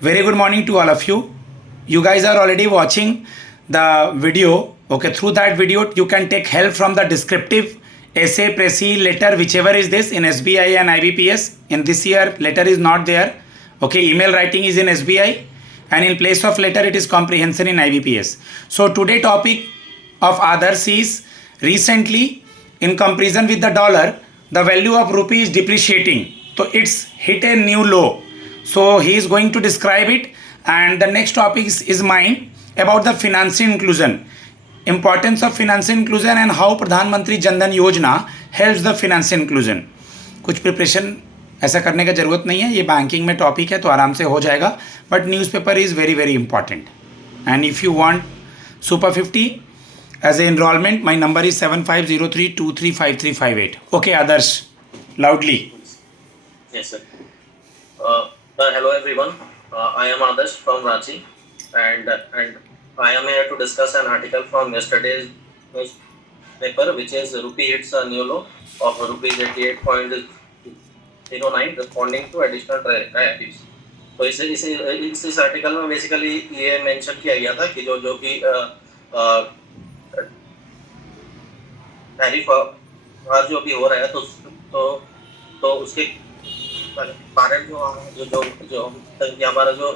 Very good morning to all of you. You guys are already watching the video. Okay, through that video, you can take help from the descriptive essay, précis, letter, whichever is this in SBI and IBPS. In this year, letter is not there. Okay, email writing is in SBI, and in place of letter, it is comprehension in IBPS. So today topic of others is recently in comparison with the dollar, the value of rupee is depreciating. So it's hit a new low. So he is going to describe it, and the next topic is mine about the financial inclusion, importance of financial inclusion and how प्रधानमंत्री जनधन योजना helps the financial inclusion. कुछ preparation ऐसा करने का ज़रूरत नहीं है, ये बैंकिंग में टॉपिक है तो आराम से हो जाएगा, but newspaper is very very important. And if you want super 50 as a enrollment, my number is 7503235358. Okay, Adarsh, loudly. Yes, sir. Hello, everyone. I am Adarsh from Ranchi, and I am here to discuss an article from yesterday's newspaper, which is rupee hits a new low of rupees 88.09, responding to additional tariffs. तो इस article में basically ये mention किया गया था कि जो कि टैरिफ जो भी हो रहा है तो उसके कारण जो हमारा जो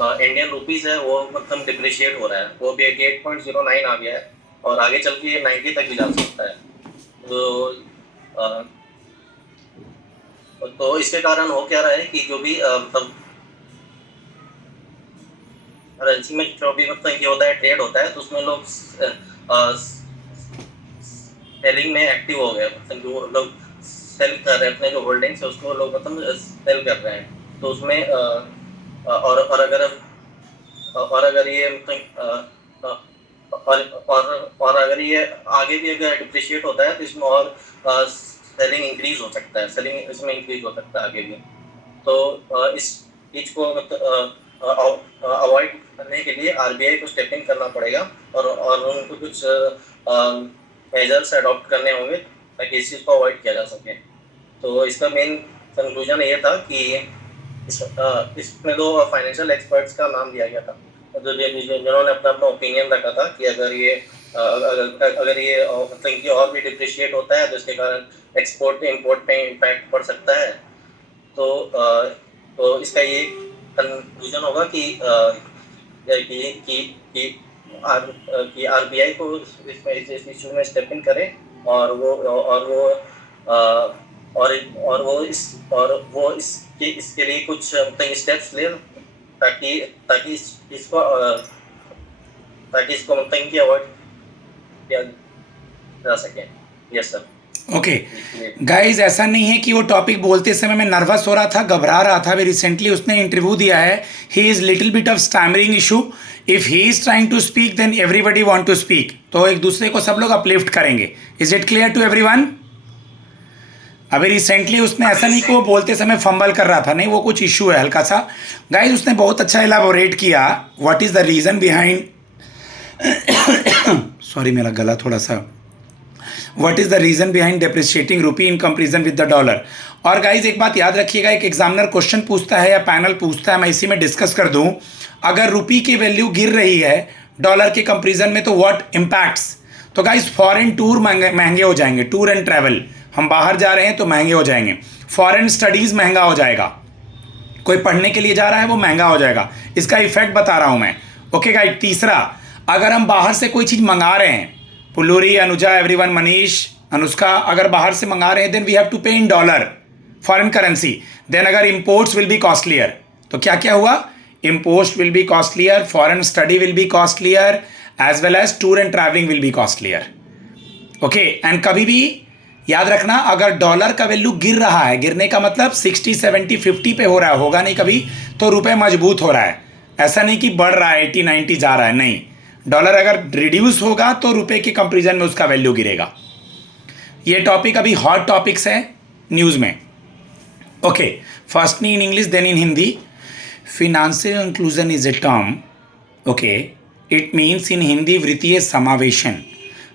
इंडियन रुपीस है वो मतलब डिप्रिशिएट हो रहा है. वो भी 88.09 आ गया है और आगे चल के ये 90 तक भी जा सकता है. तो इसके कारण हो क्या रहा है कि जो भी मतलब करेंसी में जो भी मतलब ये होता है, ट्रेड होता है, तो उसमें लोग सेलिंग में एक्टिव हो गए. मतलब जो लोग सेल कर रहे हैं अपने जो होल्डिंग्स है उसको लोग मतलब सेल कर रहे हैं. तो उसमें और अगर ये और अगर ये आगे भी अगर डिप्रिशिएट होता है तो इसमें और सेलिंग इंक्रीज हो सकता है. सेलिंग इसमें इंक्रीज हो सकता है आगे भी. तो इस चीज को अवॉइड करने के लिए आरबीआई को स्टेप इन करना पड़ेगा और उनको कुछ मेजर्स अडॉप्ट करने होंगे ताकि इस चीज़ को अवॉइड किया जा सके. तो इसका मेन कंक्लूजन ये था कि इसमें दो फाइनेंशियल एक्सपर्ट्स का नाम दिया गया था जिन्होंने अपना ओपिनियन रखा था कि अगर ये मतलब कि और भी डिप्रिशिएट होता है तो इसके कारण एक्सपोर्ट इंपोर्ट पे इम्पैक्ट पड़ सकता है. तो इसका ये कंक्लूजन होगा कि आरबीआई को इस इशू में स्टेप इन करे और वो इसके लिए कुछ स्टेप्स ले ताकि इसको मतलब कि अवॉइड किया जा सके. Yes sir. ओके गाइज, ऐसा नहीं है कि वो टॉपिक बोलते समय मैं नर्वस हो रहा था, घबरा रहा था. अभी रिसेंटली उसने इंटरव्यू दिया है. He is little bit of stammering issue. If he is trying to speak then everybody want to speak. तो एक दूसरे को सब लोग अपलिफ्ट करेंगे. Is it clear to everyone? अभी रिसेंटली उसने ऐसा नहीं कि वो बोलते समय फंबल कर रहा था, नहीं, वो कुछ इशू है हल्का सा. गाइज उसने बहुत अच्छा एलाबोरेट किया what is the reason behind sorry मेरा गला थोड़ा सा. What is the reason behind depreciating rupee in comparison with the dollar? और गाइज एक बात याद रखिएगा, एक एग्जामिनर क्वेश्चन पूछता है या पैनल पूछता है, मैं इसी में डिस्कस कर दूं, अगर रुपी की वैल्यू गिर रही है डॉलर के कंपेरिजन में तो व्हाट इम्पैक्ट्स. तो गाइज फॉरेन टूर महंगे हो जाएंगे. टूर एंड ट्रैवल, हम बाहर जा रहे हैं तो महंगे हो जाएंगे. फॉरेन स्टडीज़ महंगा हो जाएगा. कोई पढ़ने के लिए जा रहा है वो महंगा हो जाएगा. इसका इफेक्ट बता रहा हूँ मैं. Okay guys. तीसरा, अगर हम बाहर से कोई चीज़ मंगा रहे हैं, पुलूरी, अनुजा, एवरीवन, मनीष, अनुष्का, अगर बाहर से मंगा रहे हैं then we have to pay in dollar, foreign currency. Then अगर इम्पोर्ट्स विल बी कॉस्टलियर, तो क्या क्या हुआ? Imports will be costlier, foreign study will be costlier, as well as tour and travelling will be costlier. Okay. And कभी भी याद रखना, अगर डॉलर का वैल्यू गिर रहा है, गिरने का मतलब 60, 70, 50 पे हो रहा है, होगा नहीं कभी, तो रुपये मजबूत हो रहा है. ऐसा नहीं कि बढ़ रहा है 80, 90 जा रहा है, नहीं. डॉलर अगर रिड्यूस होगा तो रुपए के कंपेरिजन में उसका वैल्यू गिरेगा. ये टॉपिक अभी हॉट टॉपिक्स है न्यूज़ में. Okay, firstly in English then in Hindi. Financial inclusion is a term. Okay, it means in Hindi वित्तीय समावेशन.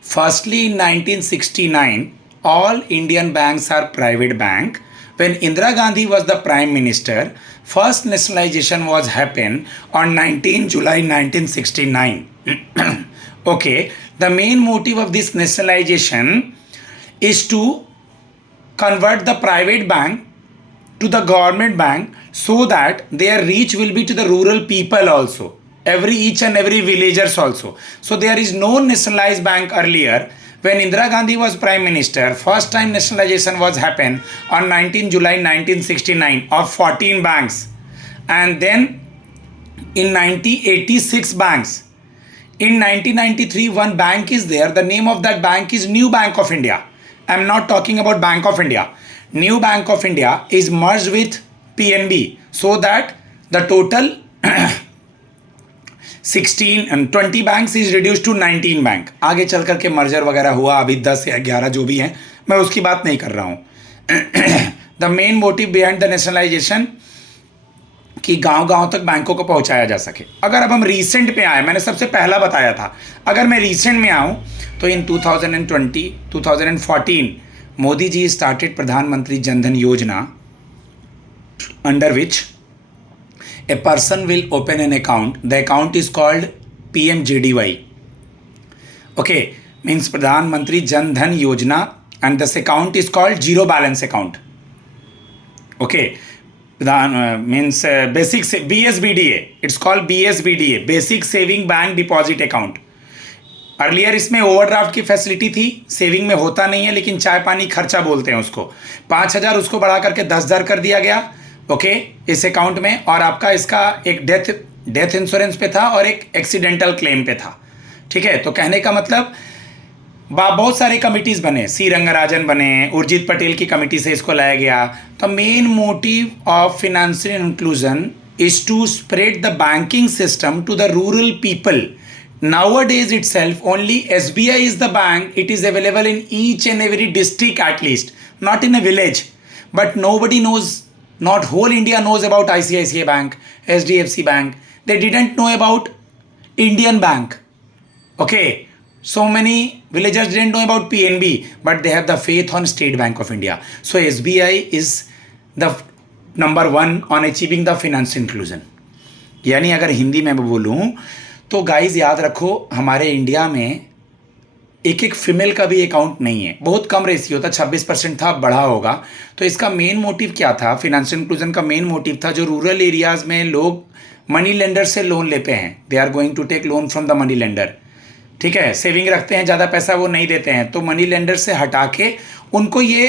Firstly in 1969 all Indian banks are private bank. When Indira Gandhi was the Prime Minister, First nationalization was happened on 19 July 1969. Okay, the main motive of this nationalization is to convert the private bank to the government bank so that their reach will be to the rural people also, each and every villagers also. So there is no nationalized bank earlier. When Indira Gandhi was prime minister, first time nationalization was happened on 19 July 1969 of 14 banks, and then in 1986 banks. In 1993 one bank is there. The name of that bank is New Bank of India. I am not talking about Bank of India. New Bank of India is merged with PNB so that the total 16 and 20 banks is reduced to 19 bank. आगे चल करके merger वगैरह हुआ, अभी 10 या 11 जो भी हैं, मैं उसकी बात नहीं कर रहा हूँ. The main motive behind the nationalisation कि गांव-गांव तक बैंकों को पहुंचाया जा सके. अगर अब हम रिसेंट पे आए, मैंने सबसे पहला बताया था, अगर मैं रिसेंट में आऊँ तो इन 2014 मोदी जी स्टार्टेड प्रधानमंत्री जनधन योजना, under which a person will open an account. The account is called PMJDY. Okay, means Pradhan Mantri Jan Dhan Yojana, and this account is called zero balance account. Okay, means basic BSBDA. It's called BSBDA, Basic Saving Bank Deposit Account. Earlier इसमें overdraft की facility थी, saving में होता नहीं है, लेकिन चाय पानी खर्चा बोलते हैं उसको. 5,000 उसको बढ़ा करके 10,000 कर दिया गया. ओके, इस अकाउंट में. और आपका इसका एक डेथ इंश्योरेंस पे था और एक एक्सीडेंटल क्लेम पे था. ठीक है, तो कहने का मतलब बहुत सारे कमिटीज़ बने, सी रंगराजन बने, उर्जित पटेल की कमिटी से इसको लाया गया. तो main motive of financial inclusion is to spread the banking system to the rural people. Nowadays itself, only SBI is the bank. It is available in each and every district at least, not in a village. But nobody knows, not whole India knows about ICICI Bank, HDFC Bank. They didn't know about Indian Bank. Okay, so many villagers didn't know about PNB, but they have the faith on State Bank of India. So SBI is the number one on achieving the financial inclusion. यानी अगर हिंदी में बोलूँ तो guys याद रखो, हमारे India में एक फीमेल का भी अकाउंट नहीं है. बहुत कम रेशियो था, 26% था, बढ़ा होगा. तो इसका मेन मोटिव क्या था? फिनेंशियल इंक्लूजन का मेन मोटिव था, जो रूरल एरियाज़ में लोग मनी लेंडर से लोन लेते हैं, they are going to take loan from the money lender. ठीक है, सेविंग रखते हैं, ज़्यादा पैसा वो नहीं देते हैं, तो मनी लेंडर से हटा के उनको ये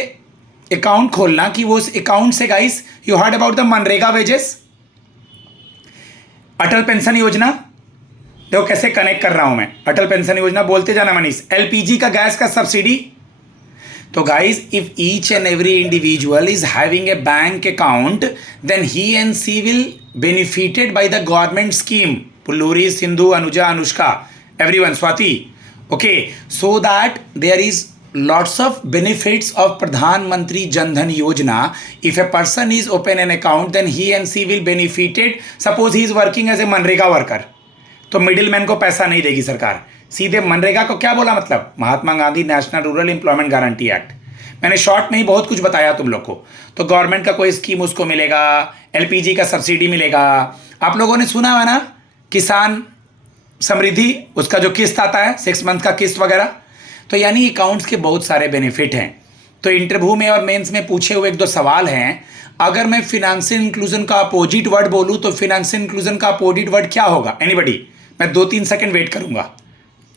अकाउंट खोलना कि वो उस अकाउंट से, guys you heard about the MNREGA wages, Atal pension योजना. देखो कैसे कनेक्ट कर रहा हूं मैं. अटल पेंशन योजना बोलते जाना मनीष. एलपीजी का गैस का सब्सिडी. तो guys, if each and every individual is having a bank account, then he and she will benefited by the government scheme. Pulluri, Sindhu, Anuja, Anushka, everyone, Swati. Okay, so that there is lots of benefits of Pradhan Mantri Jan Dhan Yojana. If a person is open an account, then he and she will benefited. Suppose he is working as a MNREGA worker, तो middle man को पैसा नहीं देगी सरकार, सीधे मनरेगा को क्या बोला, मतलब Mahatma Gandhi national rural employment guarantee act. मैंने शॉर्ट में ही बहुत कुछ बताया तुम लोग को. तो गवर्नमेंट का कोई स्कीम उसको मिलेगा, एलपीजी का सब्सिडी मिलेगा. आप लोगों ने सुना है ना, किसान समृद्धि, उसका जो किस्त आता है 6 मंथ का किस्त वगैरह. तो यानी अकाउंट्स के बहुत सारे बेनिफिट हैं. तो इंटरव्यू में और मेंस में पूछे हुए 1-2 सवाल हैं. अगर मैं फिनेंशियल इंक्लूजन का अपोजिट वर्ड बोलूँ तो फिनेंशियल इंक्लूजन का अपोजिट वर्ड क्या होगा? एनीबडी? मैं 2-3 सेकंड वेट करूंगा.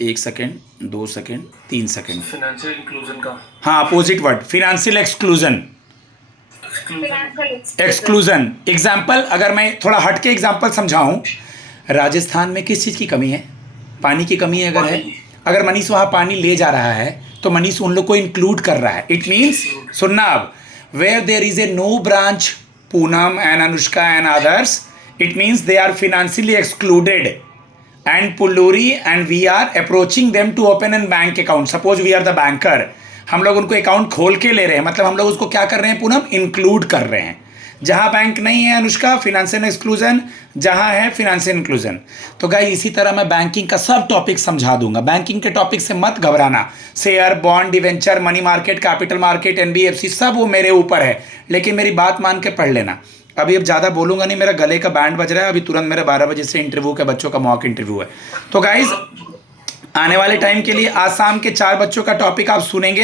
1 second, 2 second, 3 second. Financial inclusion का, हाँ, opposite word financial exclusion. Exclusion. Example, अगर मैं थोड़ा हट के एग्जाम्पल समझाऊं, राजस्थान में किस चीज़ की कमी है? पानी की कमी अगर है, अगर मनीष वहाँ पानी ले जा रहा है तो मनीष उन लोग को इंक्लूड कर रहा है. इट मीन्स, सुनना अब, where there is a no branch, Poonam and Anushka and others, it means they are financially excluded. And Pulluri and we are approaching them to open an bank account. Suppose we are the banker. हम लोग उनको account खोल के ले रहे हैं, मतलब हम लोग उसको क्या कर रहे हैं पूनम? इंक्लूड कर रहे हैं. जहाँ बैंक नहीं है अनुष्का, फिनेंशियल एक्सक्लूजन, जहाँ है फिनेंशियल इंक्लूजन. तो गाइस, इसी तरह मैं बैंकिंग का सब टॉपिक समझा दूंगा. बैंकिंग के टॉपिक से मत घबराना. Share, bond, debenture, money market, capital market, NBFC, सब वो मेरे ऊपर है, लेकिन मेरी बात मान के पढ़ लेना. अभी अब ज़्यादा बोलूँगा नहीं, मेरा गले का बैंड बज रहा है, अभी तुरंत मेरे 12 बजे से इंटरव्यू के बच्चों का मॉक इंटरव्यू है। तो गाइज आने वाले टाइम के लिए आज शाम के 4 बच्चों का टॉपिक आप सुनेंगे,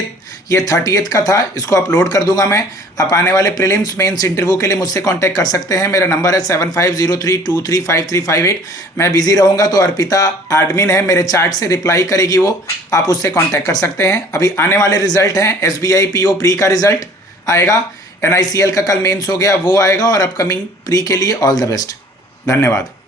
ये 30th का था, इसको अपलोड कर दूंगा मैं। आप आने वाले प्रीलिम्स मेंस इंटरव्यू के लिए मुझसे कांटेक्ट कर सकते हैं, मेरा नंबर है 7503235358। मैं बिजी रहूंगा तो अर्पिता एडमिन है, मेरे चैट से रिप्लाई करेगी वो, आप उससे कांटेक्ट कर सकते हैं। अभी आने वाले रिजल्ट हैं, SBI PO प्री का रिजल्ट आएगा, NICL का कल मेंस हो गया वो आएगा, और अपकमिंग प्री के लिए ऑल द बेस्ट। धन्यवाद।